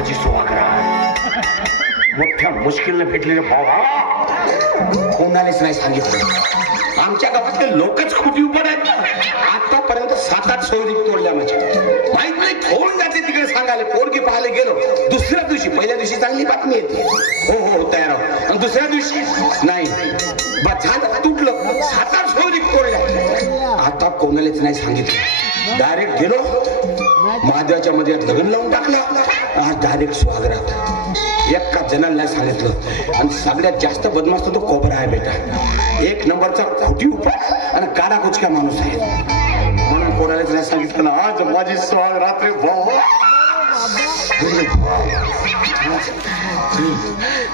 माझी सुहागरात मोठ्या मुश्किलने भेटलेले बाबा कोणालाच नाही सांगितलं. आमच्या गावातले लोकच खोटी उभं आहेत. आतापर्यंत 7-8 सोयरी तोडल्या माझ्या. माहित नाही कोण जाते तिकडे सांगायला. पोरगी पाहायला गेलो दुसऱ्या दिवशी, पहिल्या दिवशी चांगली बातमी येते, हो हो तयार आहो, आणि दुसऱ्या दिवशी नाही झालं तुटलं. 7-8 सोयरी तोडल्या. आता कोणालाच नाही सांगितलं. डायरेक्ट गेलो महादेवाच्या मध्ये लग्न लावून टाकलं. आज डायरेक्ट स्वागरात. एका जणांना नाही सांगितलं. आणि सगळ्यात जास्त बदमाश तो कोबरा आहे बेटा. 1 नंबरचा खोटी उपाय आणि काडा कुचका माणूस आहे. म्हणून कोणालाच नाही सांगितलं ना. आज माझी स्वागरात रे भाऊ.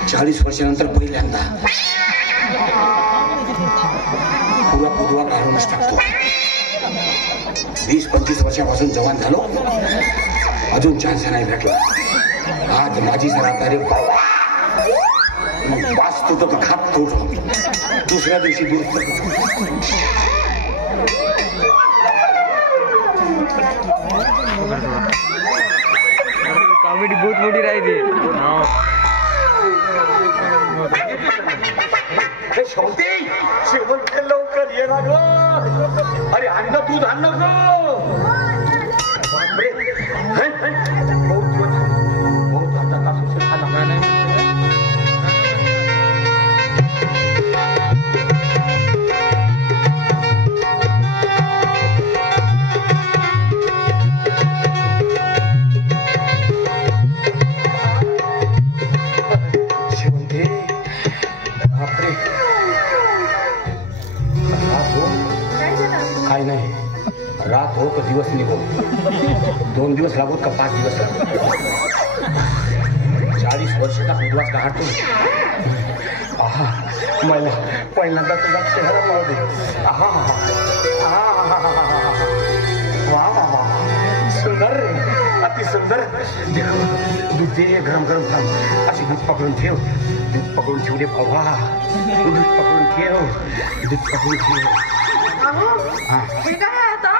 40 वर्षानंतर पहिल्यांदा पुरा काढूनच टाकतो. 20-25 वर्षापासून जवान झालो, अजून चान्स नाही भेटला. आज माझी सराकारी वाचतो तर खात तो दुसऱ्या दिवशी दूर. कॉमेडी बहुत मोठी राहते. शेवट लवकर ये ना ग. अरे अन्न दूध आण ग. काय नाही, रात हो का दिवस निघो, 2 दिवस लागोत का 5 दिवस लागो. 40 वर्षाचा उद्वास काढतो. आहा मला पहिल्यांदा तुझा चेहरा पाहू दे. आहा वा वा वा, सुंदर, अति सुंदर. दूध दे, गरम गरम थांब. अशी दूध पकडून ठेव, दूध पकडून ठेव रे भावा. दूध पकडून ठेव, दूध पकडून ठेव.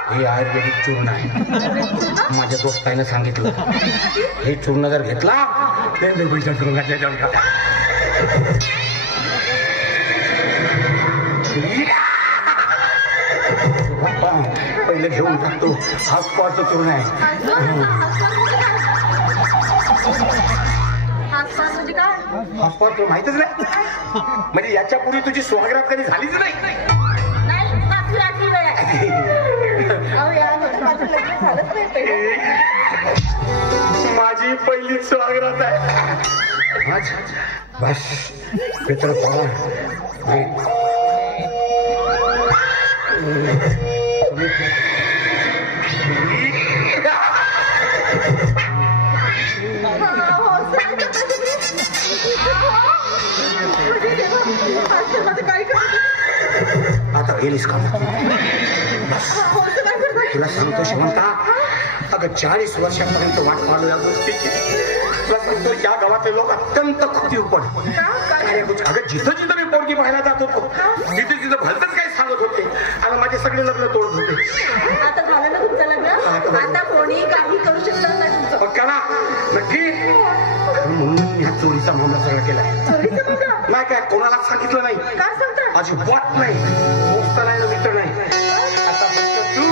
हे आयुर्वेदिक चूर्ण आहे. माझ्या दोस्ताने सांगितलं हे चूर्ण जर घेतला पैसा तुरुंगातल्या जाऊन का. पहिले घेऊन टाकतो. हा स्पॉटचं चूर्ण आहे. हा स्पॉट माहितच नाही. म्हणजे याच्यापूर्वी तुझी स्वागरात कधी झालीच नाही. माझी पहिली स्वागरात आहे. बस मित्र आता गेलीस का. तुला सांगतो शिवंता, अगं 40 वर्षापर्यंत वाट पाहलो या गोष्टीची. तुला सांगतो या गावातले लोक अत्यंत खोटी उपड. अगं जिथं जिथं मी पोरगी पाहायला जात होतो तिथे भलतच काही सांगत होते आणि माझे सगळे लग्न तोडत होते. आता झालं ना तुमचं लग्न. आता कोणी काही करू शकणार नाही तुमचं. करा नक्की. म्हणून ह्या चोरीचा मामला सगळं केलाय. नाही काय कोणाला सांगितलं नाही. काय सांगता. अजिबात नाही. दोस्त नाही ना मित्र नाही. आता फक्त तू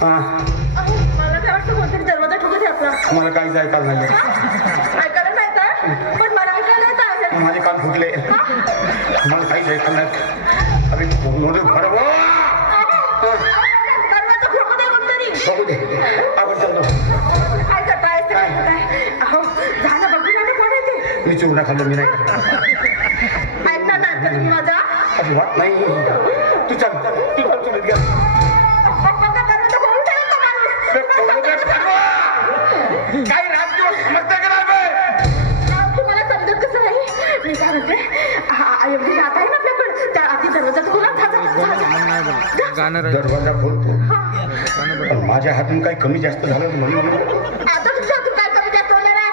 हा मला काय वाटतं कोणतरी दरवाजा ठोकत आहे आपला. मला काहीच ऐकायला नाही ऐकायला नाही तर पण मला ऐकायला येतं. माझे कान फुटले मला काहीच ऐकायला नाही. अरे दरवाजा ठोकत आहे कोणतरी. आपण चालतो. काय करताय अहो झालं बघून आलं कोण येते. मी चुरून खाल्लं मी नाही ऐकणार नाही का तुम्ही माझा. अजिबात नाही. तू चल तू चल चुलीत घ्या. काही राज्य समजता का नाही. तुम्हाला समजत कसं नाही. मी काय म्हणते एवढी जात आहे ना आपल्याकडे त्या आधी दरवाजा खोला. दरवाजा खोलतो पण माझ्या हातून काही कमी जास्त झालं म्हणून आता तुझ्या हातून काय कमी जास्त होणार आहे.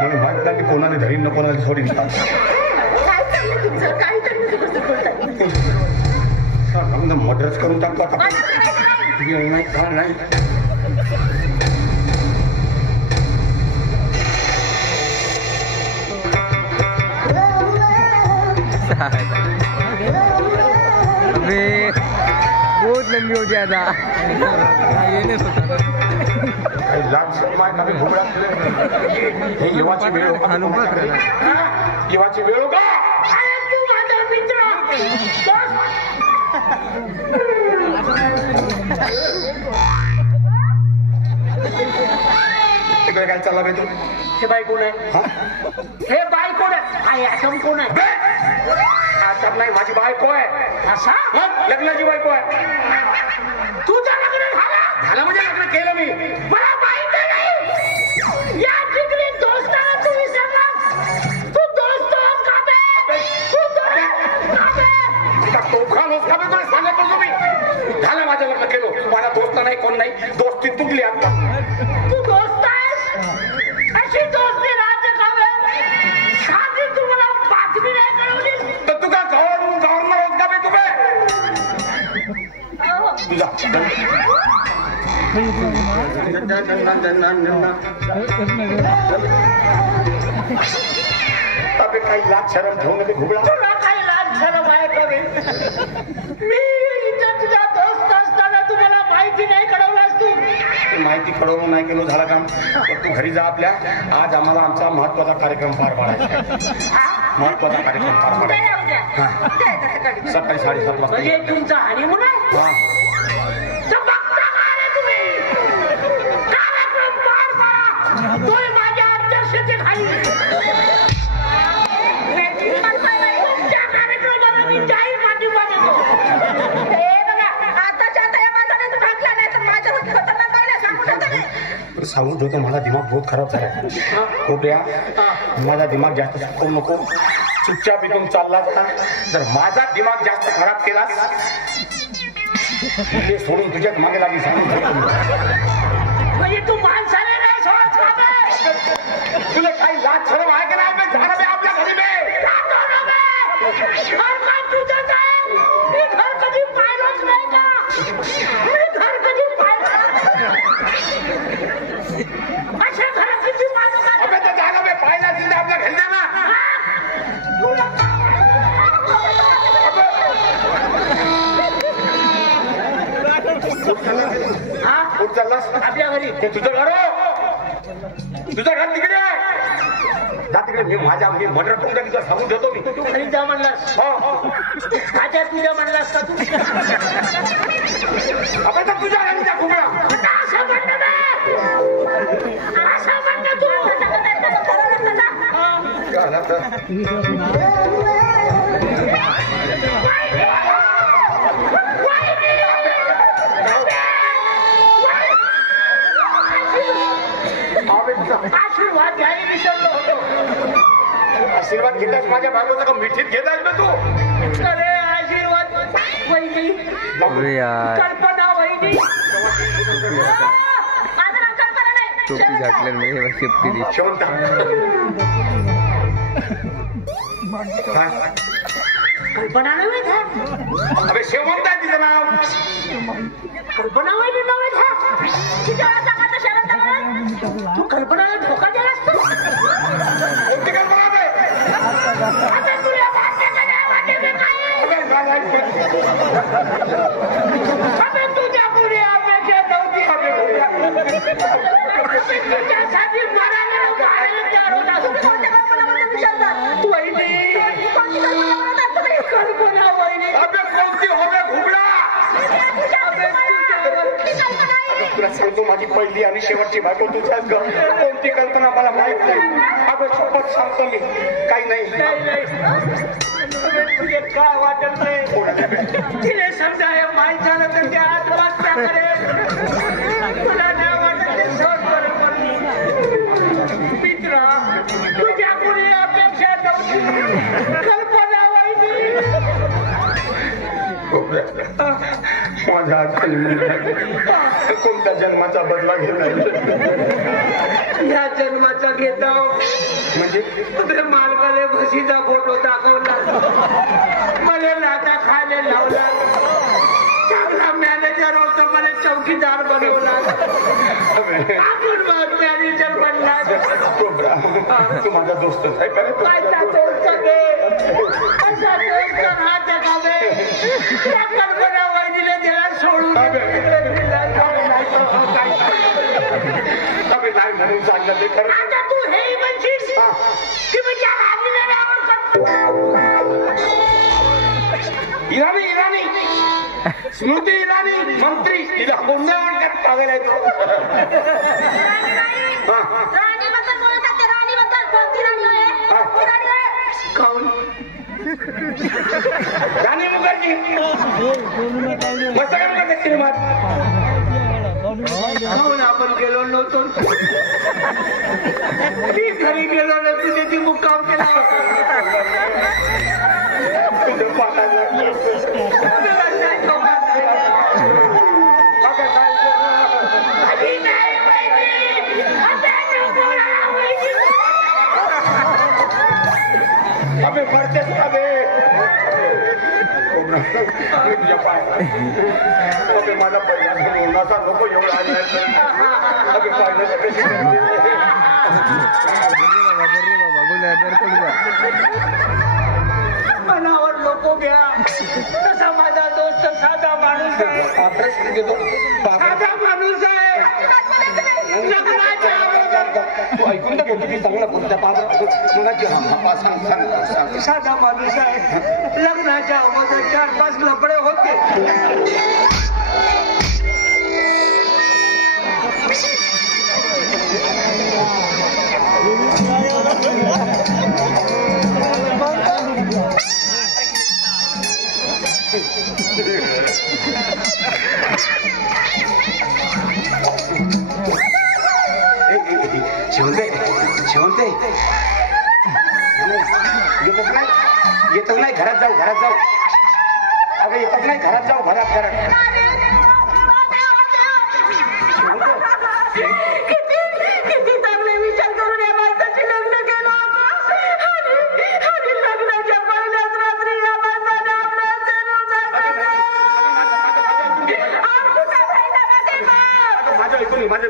म्हणून माहित नाही कोणाने धरीन न कोणाला सोडीन. काय चाललं तुमचं काहीतरी मी गोष्ट बोलताय. मर्डरच करून टाकतो आता. नाही का नाही. अबे बहुत लंबी हो जाता. हे युवाची वेळ युवाची वेळ का तिकडे काय चालला पाहिजे. हे बाई कोण आहे. हे बाई कोण आहे. आसम कोण आहे. आता नाही माझी बायको आहे. असा लग्नाची बायको आहे. तुझं लग्न झालं. झालं म्हणजे लग्न केलं मी. मला माहिती नाही. या ठिकाणी दोस्ताला तू विसरला. तू दोस्त का बे. तू दोस्त का बे. तोफा नसता मी तुला सांगत होतो मी. झालं माझं लग्न केलं. मला दोस्त नाही कोण नाही. दोस्ती तुटली आता. तू दोस्त आहेस. अशी दोस्ती राज्य खावे. साधी तुम्हाला बातमी नाही कळवली. तर तू का गव्हर्नर होत का बे तू बे. तुझा अबे काही लाज शरम ठेवून ते घुबळा. तुला काही लाज शरम आहे का बे. मी इथं तुझा दोस्त असताना तुम्हाला माहिती नाही कळवलास तू. माहिती कळवून नाही केलं झालं काम. तर तू घरी जा आपल्या. आज आम्हाला आमचा महत्वाचा कार्यक्रम पार पाडायचा. महत्वाचा कार्यक्रम पार पाडायचा. सकाळी 7:30 वाजता. म्हणजे तुमचा हनीमून आहे. तर बघता का रे तुम्ही. कार्यक्रम पार पाडा. तोही माझ्या अध्यक्षतेखाली. तुमच्या कार्यक्रमाला मी जाहीर पाठिंबा देतो. सांगून ठेवतो माझा दिमाग बहुत खराब झाला. कोपऱ्या माझा दिमाग जास्त करू नको. चुपचाप इथून चालला का. जर माझा दिमाग जास्त खराब केलास ते सोडून तुझ्याच मागे लागली. सांगून ठेवतो. म्हणजे तू माणसाने नाही सोडत का बे. तुला काही लाज शरम आहे का नाही. झालं बे आपल्या घरी बे. जातो ना बे. घर का तुझंच आहे. मी घर कधी पाहिलंच नाही का. मी घर कधी पाहिलं. अशा घरात किती माणूस आहे. अबे तर झालं बे. पाहिला असेल तर आपल्या घरी जा ना. कुठं चाललास. आपल्या घरी. ते तुझं घर तुझं घर तिकडे आहे. जा तिकडे. मी माझ्या मी मर्डर करून टाकी. सांगून ठेवतो मी. तू घरी जा म्हणलास. माझ्या तुझ्या म्हणलास का तू. अबे तर तुझ्या घरी जा घुमळा. असं म्हणणं नाही. असं म्हणणं तू. झालं तर आशीर्वाद घ्यायला विसरलो होतो. आशीर्वाद घेतास माझ्या बायकोचा का मिठीत घेतास ना तू. अरे आशीर्वाद वहिनी. अरे यार कल्पना वहिनी. टोपी घातल्याने शेपटी दिली. शेवंत कल्पना नाही माहित आहे. अबे शेवंत आहे तिचं नाव. कल्पना वहिनी नाव आहे का. तिच्या सांगा शरद तू कल्पनाला धोका दिलास तू. कोणती कल्पना आहे. आता तुला वाटतं का नाही वाटत आहे काय. अबे अबे तुझ्या पुढे अपेक्षा नव्हती. तुला सांगतो माझी पहिली आणि शेवटची बायको तुझ्याच ग. कोणती कल्पना मला माहित नाही. अगं शपथ सांगतो मी, काही नाही. तुझे काय वाटत नाही तिने समजा हे माहीत झालं तर ते आत्महत्या करेल. तुला नाही वाटत ते सहज करेल. मित्रा तुझ्या पुढे अपेक्षा नव्हती. कल्पना वाहिनी माझ्या कोणत्या जन्माचा बदला घेता या जन्माचा घेता म्हणजे तुझे मालकाले म्हशीचा फोटो दाखवला. मला नाता खायला लावला. चांगला मॅनेजर होता. मला चौकीदार बनवला. आपण मॅनेजर बनला. तू माझा दोस्तच आहे का? माझा दोस्त आहे. असा दोस्त राहते का बे? त्या कल्पना वहिनीला दिला सोडून नाही म्हणून सांगलं ते खरं. आता तू हे म्हणशील की मी त्या राणीला नाही आवडत. इराणी इराणी स्मृती इराणी मंत्री तिला कोण ओळखत पागल आहे. राणीबद्दल बोलतात ते. राणीबद्दल कोणती राणी आहे? कोणती राणी आहे? खाऊन राणी मुखर्जी मस्त काम करतात सिनेमात. खाऊन आपण गेलो नव्हतो. मी घरी गेलो ना तुझे ती मुक्काम केला. तुझं पाठायला अबे भरतेस अबे तुझ्या पाय अबे माझा पहिला बोलण्याचा नको एवढा अबे पाहिलं कशी मनावर नको घ्या. तसा माझा दोस्त साधा माणूस आहे. प्रश्न घेतो साधा माणूस आहे. लग्नाच्या अगोदर तू ऐकून तर घेतो की चांगला कोणत्या सांग. साधा माणूस आहे. लग्नाच्या अगोदर 4-5 लफडे होते. शिवंते येतच नाही घरात जाऊ अगं येतच नाही घरात जाऊ घरात किती चांगले विचार करून या माणसाची लग्न केलं होतं. आणि लग्नाच्या पहिल्याच रात्री या माणसाने माझं ऐकून माझं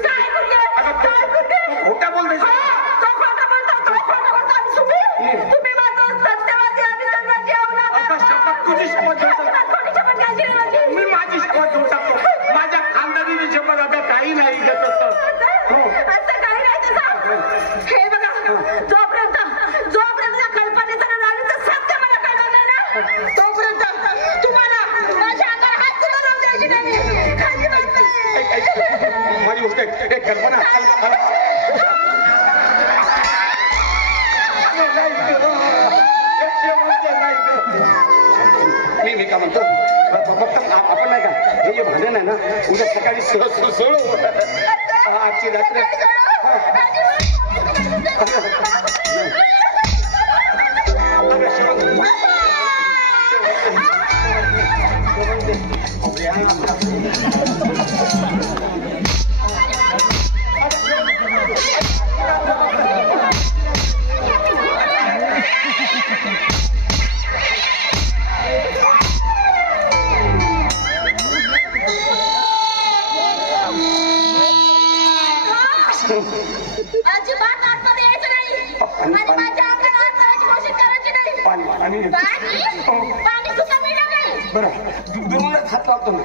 खोटा बोलतोय. तुम्ही माझं सत्यवादी आणि जन्माची अवलाद. तुझी शपथ मी माझी शपथ देऊ टाकतो. माझ्या खानदानीची शपथ आता काही नाही घेत असं काही नाही तसं. हे बघा जोपर्यंत कल्पनेचं राणीचं सत्य मला कळलं नाही ना तोपर्यंत तुम्हाला माझ्या अंगावर हात सुद्धा लावून द्यायची नाही. माझी गोष्ट एक कल्पना मी का म्हणतो फक्त आपण नाही का हे जे भांडण आहे ना उद्या सकाळी सोडू आजची रात्र अजिबात आतमध्ये यायचं नाही. आणि माझ्या अंगाला हात लावायची कोशिश करायची नाही. पाणी सुद्धा मिळणार नाही. बरं दुरूनच हात लावतो ना.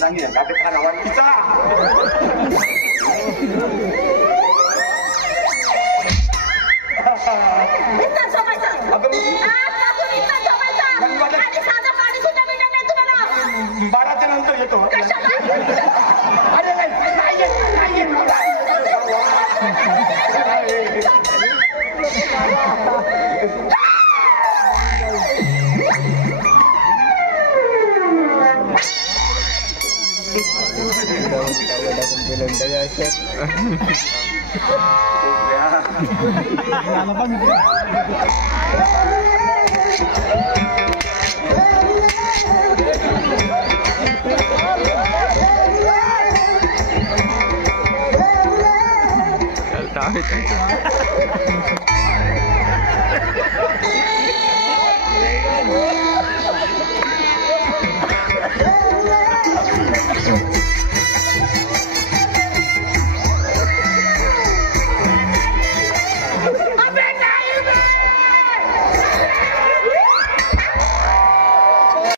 नाही गाठी खा नावा तिचा झोपायचं. आणि साधं पाणी सुद्धा चलता